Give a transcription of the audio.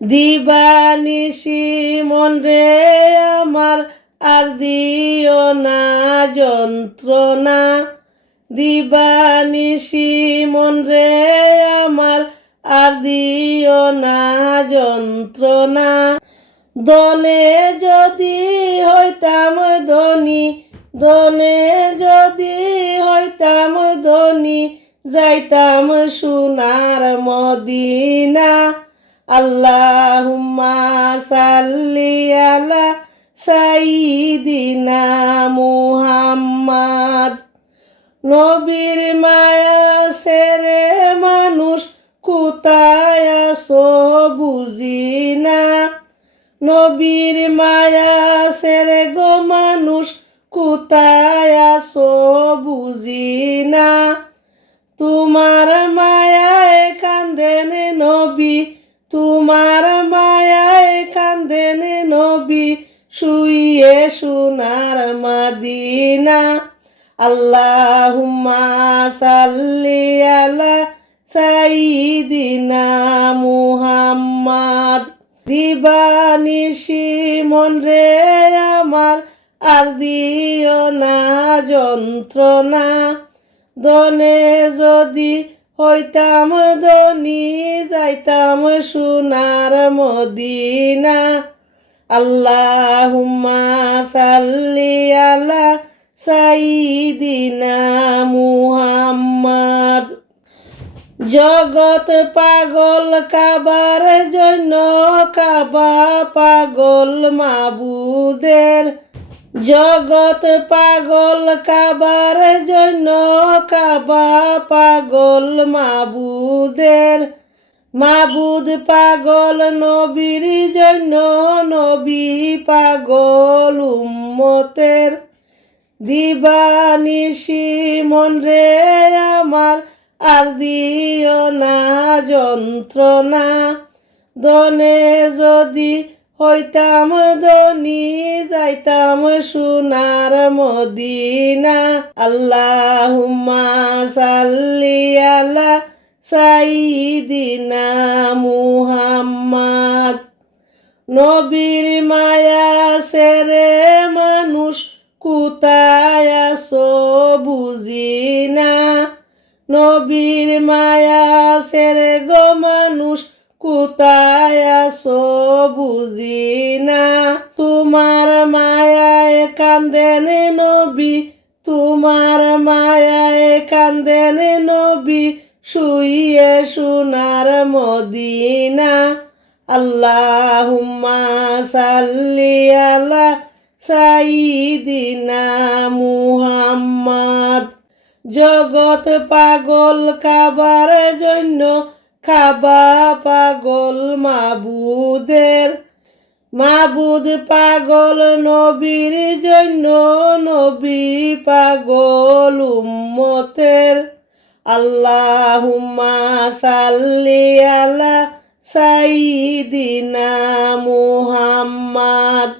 দিবানিশি মন রে আমার আর দিও না যন্ত্রণা, দিবানিশি মন রে আমার আর দিও না যন্ত্রণা। দনে যদি হইতাম ধনী, দনে যদি হইতাম ধনী, যাইতাম সোনার মদিনা। আল্লাহুম্মা সাল্লি আলা সাইয়্যিদিনা মুহাম্মদ। নবীর মায়া ছেড়ে মানুষ কোথায় আছো বুঝি না, নবীর মায়া ছেড়ে গো মানুষ কোথায় আছো বুঝি না। তোমার মায়ায় কান্দেন নবী, তোমার মায়ায় কান্দেন নবী, শুইয়ে সোনার মদিনা। আল্লাহুম্মা সাল্লি আলা সাইয়্যিদিনা মুহাম্মদ। দিবানিশি মন রে আমার আর দিও না যন্ত্রণা, দনে যদি হইতাম ধনী, যাইতাম সোনার মদিনা। আল্লাহুম্মা সাল্লি আলা সাইয়্যিদিনা মুহাম্মদ। জগৎ পাগল কাবার জন্য, কাবা পাগল মাবুদের। জগৎ পাগল কাবার জন্য, কাবা পাগল মাবুদের। মাবুদ পাগল নবীর জন্য, নবী পাগল উম্মতের। দিবানিশি মন রে আমার আর দিও না যন্ত্রণা, দনে যদি হইতাম ধনী, যাইতাম সোনার মদিনা। আল্লাহুম্মা সাল্লি আলা সাইয়্যিদিনা মুহাম্মদ। নবীর মায়া ছেড়ে মানুষ কোথায় আছো বুঝি না, নবীর মায়া ছেড়ে গো মানুষ কোথায় আছো বুঝি না। তোমার মায়ায় কান্দেন নবী, তোমার মায়ায় কান্দেন নবী, শুইয়ে সোনার মদিনা। আল্লাহুম্মা সাল্লি আলা সাইয়্যিদিনা মুহাম্মদ। জগৎ পাগল কাবার জন্য, কাবা পাগল মাবুদের। মাবুদ পাগল নবীর জন্য, নবী পাগল উম্মতের। আল্লাহুম্মা সাল্লি আলা সাইয়্যিদিনা মুহাম্মদ।